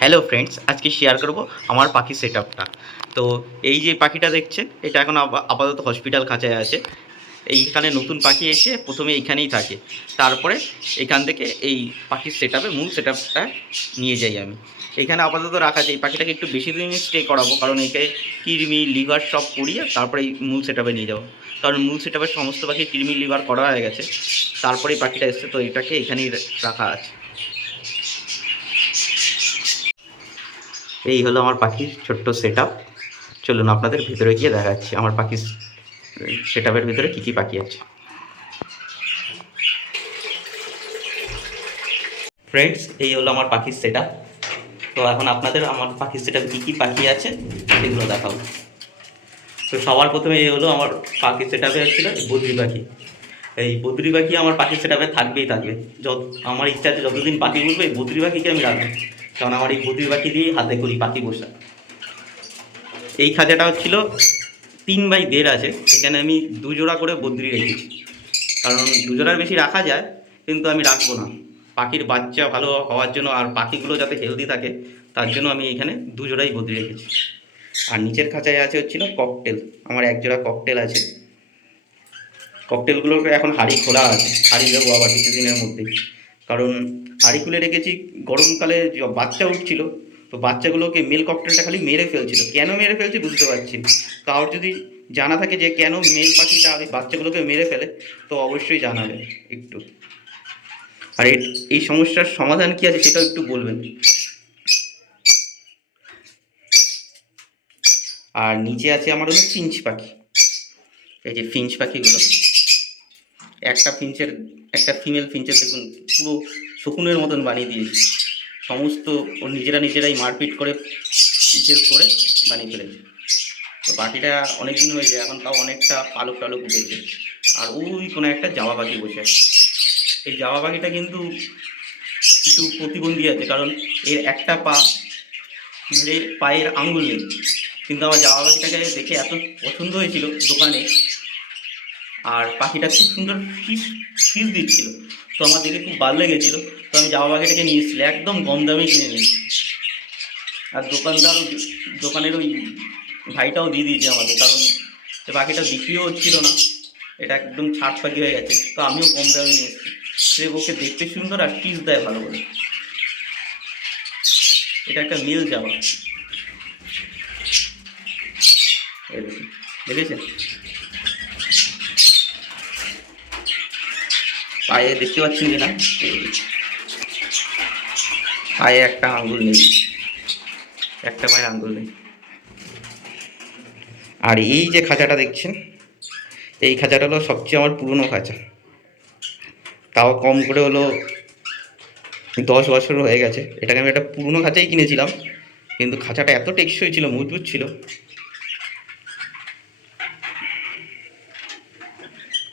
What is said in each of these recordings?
Hello friends, আজকে share করব আমার পাখি সেটআপটা। তো এই যে পাখিটা দেখছেন, এটা এখন আপাতত হসপিটাল খাঁচায় আছে। এইখানে নতুন পাখি এসে প্রথমে এইখানেই থাকে, তারপরে এখান থেকে এই পাখির সেটআপে মূল সেটআপটা নিয়ে যাই আমি। এখানে আপাতত রাখা যায়। এই পাখিটাকে একটু বেশি দিন স্টে করাবো, কারণ একে কৃমি লিভার সব করিয়ে তারপরে এই মূল সেটআপে নিয়ে যাবো। কারণ মূল সেটআপের সমস্ত পাখি কৃমি লিভার করা হয়ে গেছে, তারপরে এই পাখিটা এসছে, তো এটাকে এখানেই রাখা আছে। এই হলো আমার পাখির ছোট্ট সেটআপ। চলুন আপনাদের ভিতরে গিয়ে দেখাচ্ছি আমার পাখির সেটআপের ভিতরে কী কী পাখি আছে। ফ্রেন্ডস, এই হলো আমার পাখির সেটআপ। তো এখন আপনাদের আমার পাখির সেটআপে কী কী পাখি আছে সেগুলো দেখাবো। তো সবার প্রথমে এই হলো আমার পাখির সেটআপে ছিল বদ্রি পাখি। এই বদ্রি পাখি আমার পাখির সেটআপে থাকবেই থাকবে। আমার ইচ্ছা আছে যতদিন পাখি বলবো এই বদ্রি পাখিকে আমি রাখবো, কারণ আমার এই বদ্রি পাখি দিয়েই হাতে করি পাখি বসা। এই খাঁচাটা হচ্ছিল 3x1.5 আছে। এখানে আমি 2 জোড়া করে বদ্রি রেখেছি, কারণ 2 জোড়ার বেশি রাখা যায়, কিন্তু আমি রাখবো না। পাখির বাচ্চা ভালো হওয়ার জন্য আর পাখিগুলো যাতে হেলদি থাকে তার জন্য আমি এখানে 2 জোড়াই বদ্রি রেখেছি। আর নিচের খাঁচায় আছে হচ্ছিল ককটেল। আমার 1 জোড়া ককটেল আছে। ককটেলগুলোকে এখন হাঁড়ি খোলা আছে, হাঁড়ি দেবো আবার কিছুদিনের মধ্যেই। কারণ হাঁড়ি খুলে রেখেছি, গরমকালে বাচ্চা উঠছিল, তো বাচ্চাগুলোকে মেল ককটেলটা খালি মেরে ফেলছিল। কেন মেরে ফেলছি বুঝতে পারছি। কারোর যদি জানা থাকে যে কেন মেল পাখিটা বাচ্চাগুলোকে মেরে ফেলে, তো অবশ্যই জানাবেন একটু। আর এই সমস্যার সমাধান কী আছে সেটাও একটু বলবেন। আর নিচে আছে আমার হলো ফিঞ্চ পাখি। এই যে ফিঞ্চ পাখিগুলো, একটা ফিমেল ফিঞ্চের দেখুন পুরো শকুনের মতন বানিয়ে দিয়েছি। সমস্ত ও নিজেরাই মারপিট করে করে বানিয়ে ফেলেছে। তো পাখিটা অনেক দিন হয়েছে, এখন তাও অনেকটা পালক টালক উঠেছে। আর ওই কোনো একটা জামা পাখি বসে আছে। এই জামা পাখিটা কিন্তু একটু প্রতিবন্ধী আছে, কারণ এর একটা পায়ের আঙুল নেই। কিন্তু আমার জামা পাখিটাকে দেখে এত পছন্দ হয়েছিল দোকানে, আর পাখিটা খুব সুন্দর ফিস দিচ্ছিল। তো আমার দেখে খুব ভালো লেগেছিলো, তো আমি জামা পাখিটাকে নিয়ে এসেছিলাম, একদম কম দামে কিনে নিয়েছি। আর দোকানের ওই ভাইটাও দিয়ে দিয়েছে আমাকে, কারণ সে পাখিটা বিক্রিও হচ্ছিল না, এটা একদম ছাড় পাখি হয়ে গেছে। তো আমিও কম দামে নিয়ে এসেছি। সে ওকে দেখতে সুন্দর আর ফিস দেয় ভালো করে। এটা একটা মেল জামা, দেখেছেন? পায়ে দেখতে পাচ্ছেন কিনা, পায়ে একটা আঙ্গুল নেই, একটা পায়ে আঙ্গুল নেই। আর এই যে খাঁচাটা দেখছেন, এই খাঁচাটা হলো সবচেয়ে আমার পুরনো খাঁচা। তাও কম করে হলো 10 বছর হয়ে গেছে। এটাকে আমি একটা পুরনো খাঁচাই কিনেছিলাম, কিন্তু খাঁচাটা এত টেকসই ছিল, মজবুত ছিল।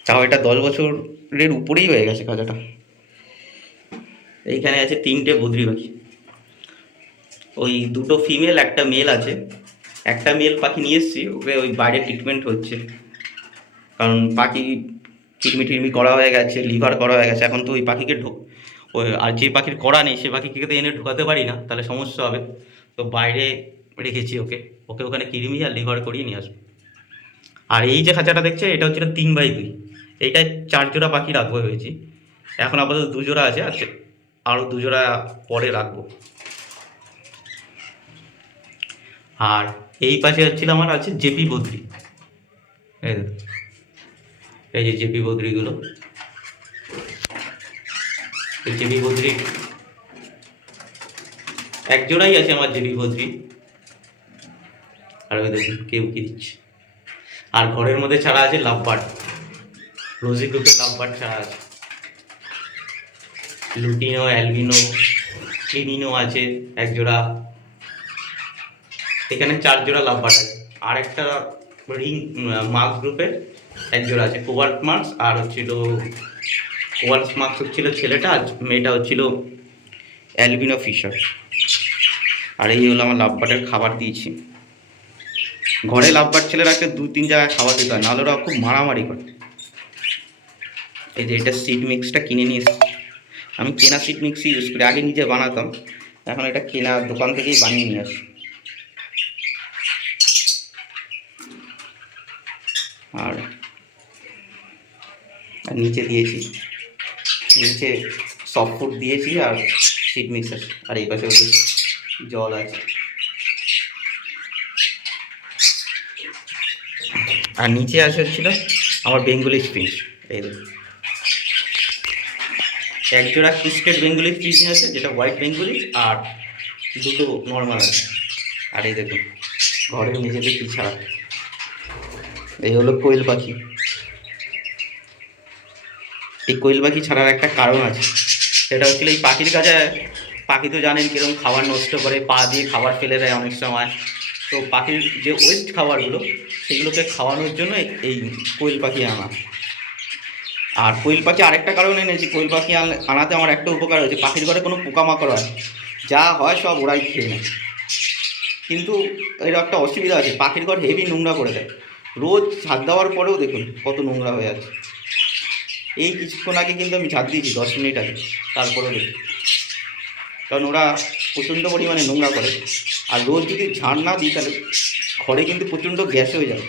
তাও এটা 10 বছরের উপরেই হয়ে গেছে খাঁচাটা। এইখানে আছে 3টে বদ্রি পাখি। ওই 2টো ফিমেল, একটা মেল আছে। একটা মেল পাখি নিয়ে এসেছি, ওকে ওই বাইরে ট্রিটমেন্ট হচ্ছে, কারণ পাখি কিডনি করা হয়ে গেছে, লিভার করা হয়ে গেছে। এখন তো ওই পাখিকে ওই আর যে পাখির করা নেই সে পাখিকে তো এনে ঢোকাতে পারি না, তাহলে সমস্যা হবে। তো বাইরে রেখেছি ওকে, ওখানে কিডনি আর লিভার করিয়ে নিয়ে আসবো। আর এই যে খাঁচাটা দেখছে, এটা হচ্ছে 3x2। এইটায় 4 জোড়া পাখি রাখবো হয়েছি। এখন আপাতত 2 জোড়া আছে, আরও 2 জোড়া পরে রাখবো। আর এই পাশে হচ্ছিল আমার আছে জেপি বদ্রি। এই যে জেপি বদ্রিগুলো, এই জেপি বদ্রি 1 জোড়াই আছে আমার জেপি বদ্রি। আর ওই দেখুন কেউ কি দিচ্ছে। আর ঘরের মধ্যে ছাড়া আছে লাভবার্ড, রোজি গ্রুপের লাভবার্ড ছাড়া আছে। লুটিনো, অ্যালবিনো, ক্লিনিনো আছে 1 জোড়া। এখানে 4 জোড়া লাভবার্ড আছে। আর একটা রিং মার্কস গ্রুপের 1 জোড়া আছে, কোবাল্ট মার্কস। আর হচ্ছিল কোবাল্ট মার্কস হচ্ছিল ছেলেটা, আর মেয়েটা হচ্ছিল অ্যালবিনো ফিশার। আর এই হলো আমার লাভবার্ডের খাবার দিয়েছি। ঘরে লাভবার্ড ছেলে রাখতে 2-3 জায়গায় খাবার দিতে হয়, নাহলে ওরা খুব মারামারি করে। এই যে এটা সিড মিক্সটা কিনে নিয়ে এসেছি। আমি কেনা সিড মিক্সই ইউজ করি, আগে নিজে বানাতাম, এখন এটা কেনা দোকান থেকেই বানিয়ে নিয়ে আসি। আর নিচে দিয়েছি, নিচে সফট ফুড দিয়েছি আর সিড মিক্সার, আর এই পাশে ওদের জল আছে। আর নিচে আসে হচ্ছিল আমার বেঙ্গলি স্প্রিংস। এই দেখুন, একজোড়া ক্রিস্টেড বেঙ্গলি স্প্রিংস আছে, যেটা হোয়াইট বেঙ্গলি, আর দুটো নর্মাল আছে। আর এই দেখুন ঘরের মেঝেতে কি ছাড়া, এই হলো কোয়েল পাখি। এই কোয়েল পাখি ছাড়ার একটা কারণ আছে, সেটা হচ্ছিল এই পাখির কাছে, পাখি তো জানেন কিরকম খাবার নষ্ট করে, পা দিয়ে খাবার ফেলে দেয় অনেক সময়। তো পাখির যে ওয়েস্ট খাবারগুলো, সেগুলোকে খাওয়ানোর জন্য এই কোয়েল পাখি আনা। আর কোয়েল পাখি আরেকটা কারণে এনেছি, কোয়েল পাখি আনাতে আমার একটা উপকার হয়েছে, পাখির ঘরে কোনো পোকামাকড় হয়, যা হয় সব ওরাই খেয়ে নেয়। কিন্তু এর একটা অসুবিধা আছে, পাখির ঘর হেভি নোংরা করে দেয়, রোজ ঝাঁট দেওয়ার পরেও দেখুন কত নোংরা হয়ে আছে। এই কিছুক্ষণ আগে কিন্তু আমি ঝাঁট দিয়েছি 10 মিনিট আগে, তারপরেও দেখি, কারণ ওরা প্রচণ্ড পরিমাণে নোংরা করে। আর রোজ যদি ঝাঁট না দিই তাহলে ঘরে কিন্তু প্রচণ্ড গ্যাস হয়ে যাবে।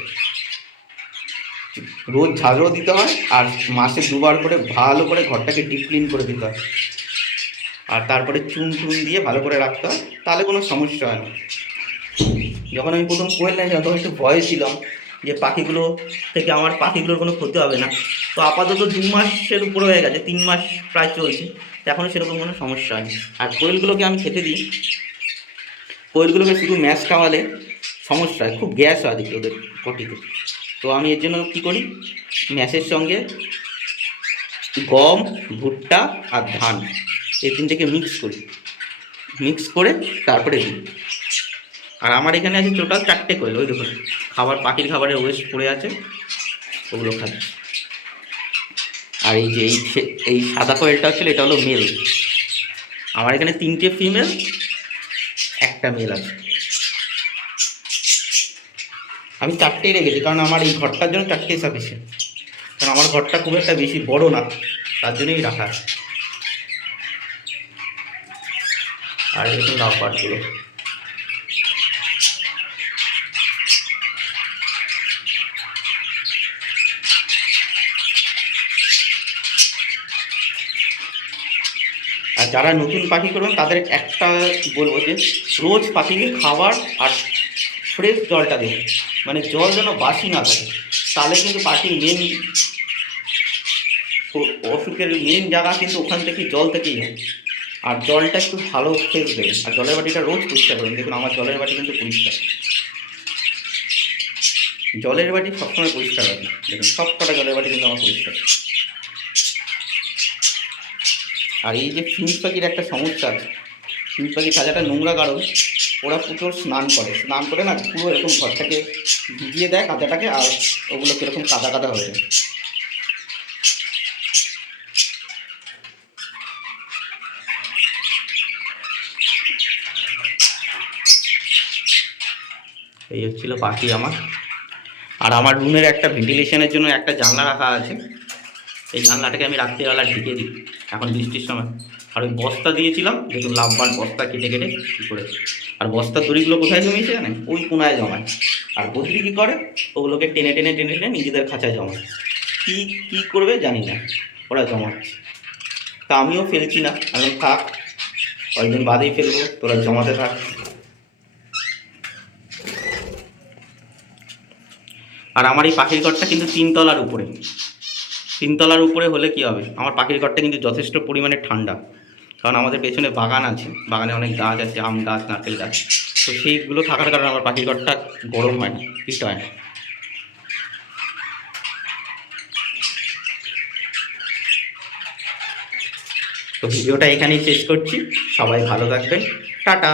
রোজ ঝাড়ও দিতে হয়, আর মাসে 2বার করে ভালো করে ঘরটাকে ডিপ ক্লিন করে দিতে হয়, আর তারপরে চুন দিয়ে ভালো করে রাখতে হয়, তাহলে কোনো সমস্যা হয় না। যখন আমি প্রথম কোয়েল নিয়েছিলাম তখন একটু ভয় ছিলাম যে পাখিগুলো থেকে আমার পাখিগুলোর কোনো ক্ষতি হবে না। তো আপাতত 2 মাসের উপরে হয়ে গেছে, 3 মাস প্রায় চলছে, এখনও সেরকম কোনো সমস্যা হয়নি। আর কোয়েলগুলোকে আমি খেতে দিই, কোয়েলগুলোকে শুধু ম্যাশ খাওয়ালে সমস্যা হয়, খুব গ্যাস হয় দেখি ওদের পটিতে। তো আমি এর জন্য কী করি, ম্যাশের সঙ্গে গম, ভুট্টা আর ধান, এই তিনটেকে মিক্স করে তারপরে দিই। আর আমার এখানে আছে টোটাল 4টে কোয়েল, ওই দেখুন খাবার, পাখির খাবারের ওয়েস্ট পড়ে আছে, ওগুলো খাচ্ছে। আর এই যে এই সাদা কোয়েলটা হচ্ছিল, এটা হলো মেল। আমার এখানে 3টে ফিমেল, একটা মেল আছে। আমি 4টেই রেখেছি, কারণ আমার এই ঘরটার জন্য 4টেই সাফিসিয়েন্ট, কারণ আমার ঘরটা খুব একটা বেশি বড় না, তার জন্যই রাখা। আর এরকম লাভ পাটগুলো, আর যারা নতুন পাখি করবেন তাদের একটা বলবো যে রোজ পাখিকে খাবার আর ফ্রেশ জলটা দেবে, মানে জল যেন বাসি না থাকে, তাহলে কিন্তু পাখির মেন অসুখের মেন জায়গা কিন্তু ওখান থেকে জল থেকেই হয়। আর জলটা একটু ভালো ফ্রেশ দেবে, আর জলের বাটিটা রোজ পরিষ্কার করবেন। দেখুন আমার জলের বাটি কিন্তু পরিষ্কার, জলের বাটি সবসময় পরিষ্কার রাখি, দেখুন সব কটা জলের বাটি কিন্তু আমার পরিষ্কার। আর এই যে ফিঞ্চ পাখির একটা সমস্যা আছে, ফিঞ্চ পাখির সাজাটা নোংরা, কারণ ওরা প্রচুর স্নান করে না, পুরো এরকম ঘরটাকে ভিজিয়ে দেয় কাঁচাটাকে, আর ওগুলো কীরকম কাদা কাদা হয়ে যায়। এই হচ্ছিল পাখি আমার। আর আমার রুমের একটা ভেন্টিলেশনের জন্য একটা জানলা রাখা আছে, এই জানলাটাকে আমি রাত্রিবেলা ঢেকে দিই এখন বৃষ্টির সময়। আর ওই বস্তা দিয়েছিলাম, দেখুন লাভবান বস্তা কেটে কী করেছে। আর বস্তার দড়িগুলো কোথায় জমিয়েছে জানেন, ওই কোনায় জমায়। আর বদ্রি কী করে, ওগুলোকে টেনে নিজেদের খাঁচায় জমায়। কী করবে জানি না, ওরা জমাচ্ছে। তা আমিও ফেলছি না, এখন থাক, কয়েকদিন বাদেই ফেলবো, তোরা জমাতে থাক। আর আমার এই পাখির ঘরটা কিন্তু 3তলার উপরে, 3তলার উপরে হলে কি হবে, আমার পাখির ঘরটা কিন্তু যথেষ্ট পরিমাণে ঠান্ডা, কারণ আমাদের পেছনে বাগান আছে, বাগানে অনেক গাছ আছে, আম গাছ, নারকেল গাছ, তো সেইগুলো থাকার কারণে আমার পাখির ঘরটা গরম হয় না, হিট হয় না। তো ভিডিওটা এখানেই শেষ করছি, সবাই ভালো থাকবেন, টাটা।